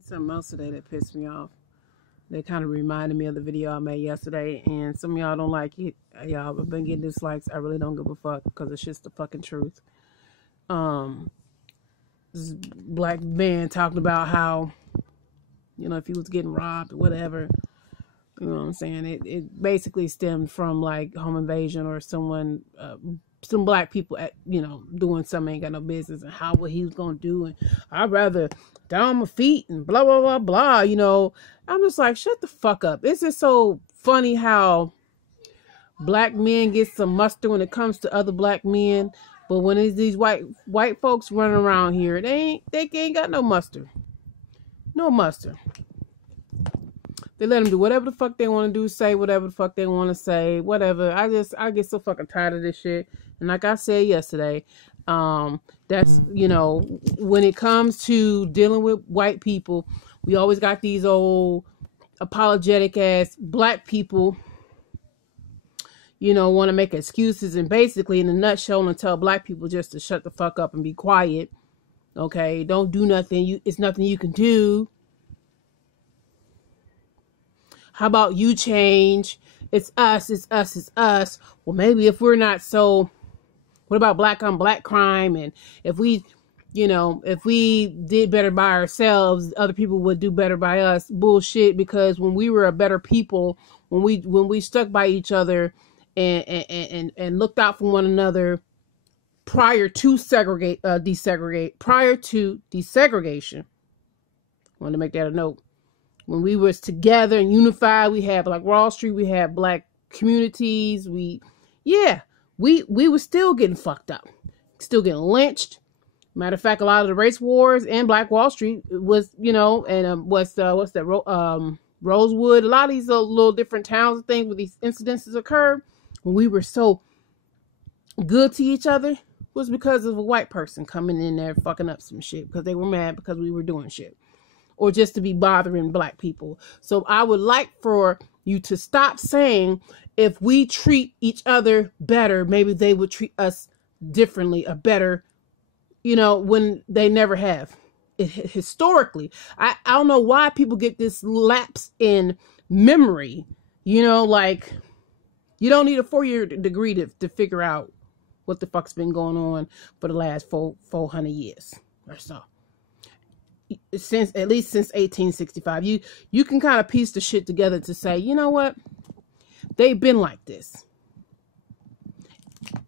Something else today that pissed me off. They kind of reminded me of the video I made yesterday, and some of y'all don't like it. Y'all have been getting dislikes. I really don't give a fuck because it's just the fucking truth. Um, this black man talking about how, if he was getting robbed or whatever, you know what I'm saying? It basically stemmed from like home invasion or someone, some black people, doing something ain't got no business, and how what he was gonna do, and I'd rather down on my feet and blah blah blah blah. I'm just like, shut the fuck up. It's just so funny how black men get some muster when it comes to other black men, but when it's these white folks running around here, they ain't got no muster, no muster. They let them do whatever the fuck they want to do, say whatever the fuck they want to say, whatever. I get so fucking tired of this shit. And like I said yesterday, that's, when it comes to dealing with white people, we always got these old apologetic ass black people, want to make excuses and basically in a nutshell and tell black people just to shut the fuck up and be quiet. Okay. Don't do nothing. It's nothing you can do. How about you change? It's us, it's us, it's us. Well, maybe if we're not so, what about black on black crime? And if we did better by ourselves, other people would do better by us. Bullshit, because when we were a better people, when we stuck by each other and looked out for one another prior to desegregation. I want to make that a note. When we was together and unified, we had like Wall Street, we had black communities. We were still getting fucked up, still getting lynched. Matter of fact, a lot of the race wars and Black Wall Street was, and Rosewood. A lot of these little different towns and things where these incidences occurred when we were so good to each other was because of a white person coming in there fucking up some shit because they were mad because we were doing shit. Or just to be bothering black people. So I would like for you to stop saying if we treat each other better, maybe they would treat us differently or better, when they never have. Historically, I don't know why people get this lapse in memory. Like you don't need a 4-year degree to figure out what the fuck's been going on for the last 400 years or so. Since 1865, you can kind of piece the shit together to say, you know what, they've been like this.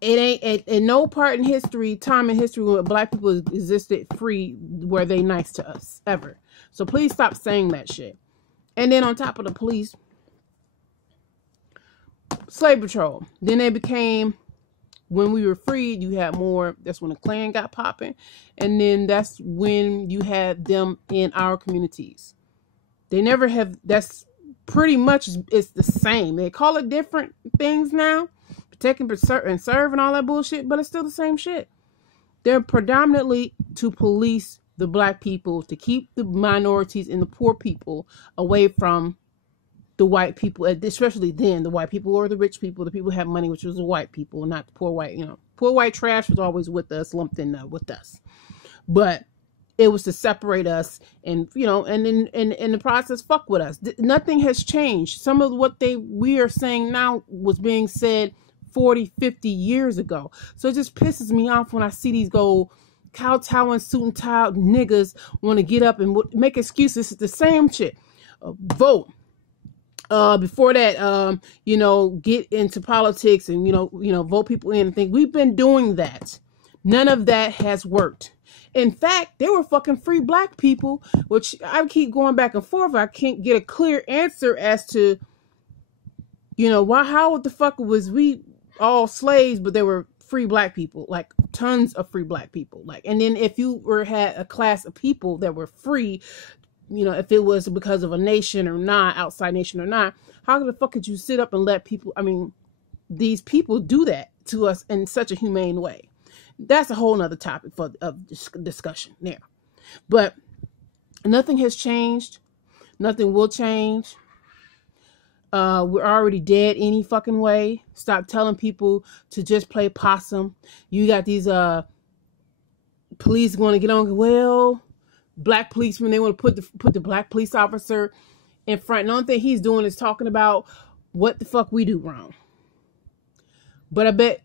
It ain't at no time in history where black people existed free were they nice to us ever. So please stop saying that shit. And then on top of the police, slave patrol. Then they became, when we were freed, you had more. That's when the Klan got popping. And then that's when you had them in our communities. They never have, that's pretty much, it's the same. They call it different things now. Protect and serve and all that bullshit, but it's still the same shit. They're predominantly to police the black people, to keep the minorities and the poor people away from the white people, especially then, the white people or the rich people, the people who have money, which was the white people, not the poor white, poor white trash was always with us, lumped in with us. But it was to separate us and, and in the process, fuck with us. Nothing has changed. Some of what we are saying now was being said 40, 50 years ago. So it just pisses me off when I see these kowtowing, suit and tie niggas want to get up and make excuses. It's the same shit. Vote. Before that, get into politics and, vote people in and think we've been doing that. None of that has worked. In fact, there were fucking free black people, which I keep going back and forth. I can't get a clear answer as to, how the fuck was we all slaves, but there were free black people, like tons of free black people. And then if you had a class of people that were free, if it was because of a nation or not, outside nation or not, how the fuck could you sit up and let people, these people do that to us in such a humane way? That's a whole nother topic of discussion there. But nothing has changed. Nothing will change. We're already dead any fucking way. Stop telling people to just play possum. You got these police going to get on, well, black policemen, they want to put the black police officer in front. And the only thing he's doing is talking about what the fuck we do wrong. But I bet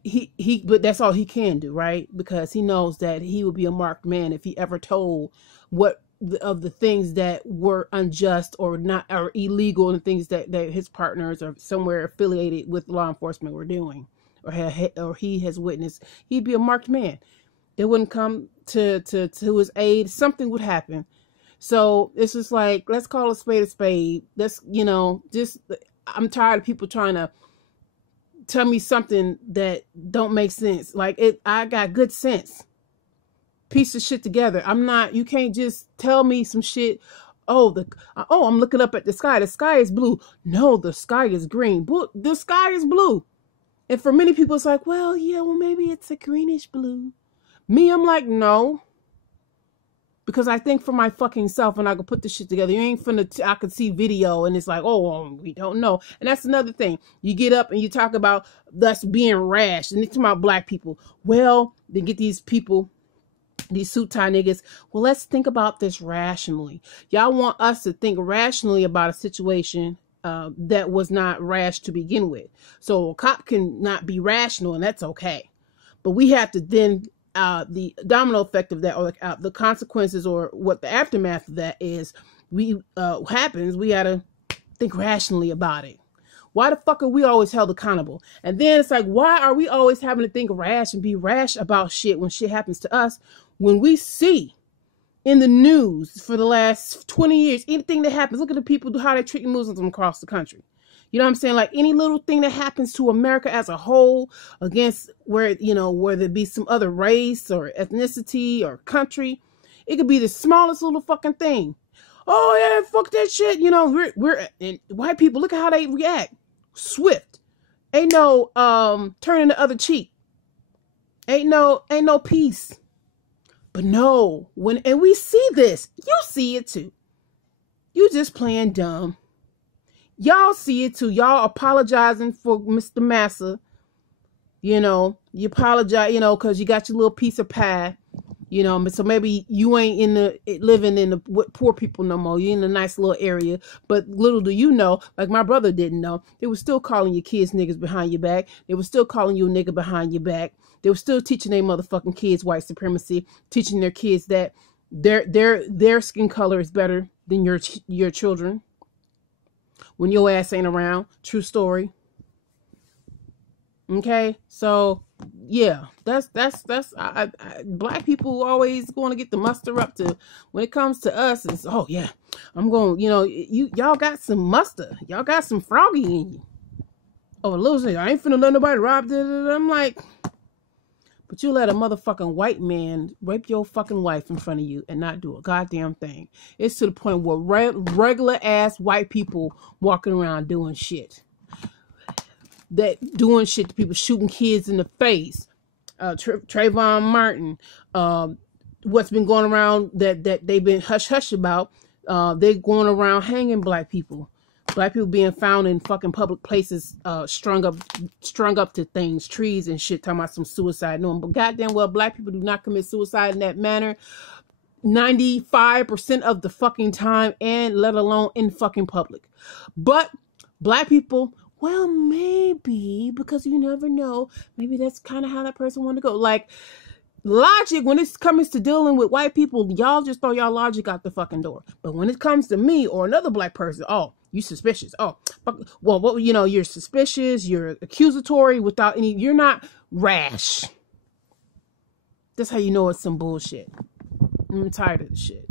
but that's all he can do, right? Because he knows that he would be a marked man if he ever told what of the things that were unjust or not or illegal, and things that his partners or somewhere affiliated with law enforcement were doing or he has witnessed. He'd be a marked man. They wouldn't come to his aid. Something would happen. So it's just like, let's call a spade a spade. Let's, just, I'm tired of people trying to tell me something that don't make sense. Like, I got good sense. Piece of shit together. You can't just tell me some shit. I'm looking up at the sky. The sky is blue. No, the sky is green. The sky is blue. And for many people, it's like, well, yeah, maybe it's a greenish blue. Me, I'm like, no. Because I think for my fucking self, and I could put this shit together. You ain't finna, I could see video and it's like, we don't know. And that's another thing. You get up and you talk about us being rash. And it's about black people. Well, they get these people, these suit tie niggas. Well, let's think about this rationally. Y'all want us to think rationally about a situation that was not rash to begin with. So a cop can not be rational, and that's okay. But we have to then, the domino effect of that, or the consequences, or what the aftermath of that is, we gotta think rationally about it. Why the fuck are we always held accountable? And then it's like, why are we always having to think rash and be rash about shit when shit happens to us? When we see in the news for the last 20 years, anything that happens, look at the people, how they're treating Muslims across the country. You know what I'm saying? Like, any little thing that happens to America as a whole against where there be some other race or ethnicity or country, it could be the smallest little fucking thing. Oh yeah, fuck that shit. We're and white people, look at how they react. Swift. Ain't no turning the other cheek. Ain't no peace. But no, and we see this. You see it too. You just playing dumb. Y'all see it too. Y'all apologizing for Mr. Massa. You apologize, because you got your little piece of pie. So maybe you ain't living in the poor people no more. You're in a nice little area. But little do you know, like my brother didn't know, they were still calling your kids niggas behind your back. They were still calling you a nigga behind your back. They were still teaching their motherfucking kids white supremacy, teaching their kids that their skin color is better than your children when your ass ain't around. True story. Okay, so yeah, that's black people always going to get the muster up to when it comes to us. It's, oh yeah, I'm going, y'all got some muster, y'all got some froggy in you. Oh, a little thing, I ain't finna let nobody rob. I'm like, but you let a motherfucking white man rape your fucking wife in front of you and not do a goddamn thing. It's to the point where regular ass white people walking around doing shit. Doing shit to people, shooting kids in the face. Trayvon Martin, what's been going around that they've been hush about, they're going around hanging black people. Black people being found in fucking public places, strung up to things, trees and shit, talking about some suicide. No, but goddamn well, black people do not commit suicide in that manner 95% of the fucking time, and let alone in fucking public. But black people, well, maybe, because you never know, maybe that's kind of how that person wanted to go. Like, logic, when it comes to dealing with white people, y'all just throw y'all logic out the fucking door. But when it comes to me or another black person, oh, you suspicious. Oh, well, you're suspicious, you're accusatory without any, you're not rash. That's how you know it's some bullshit. I'm tired of this shit.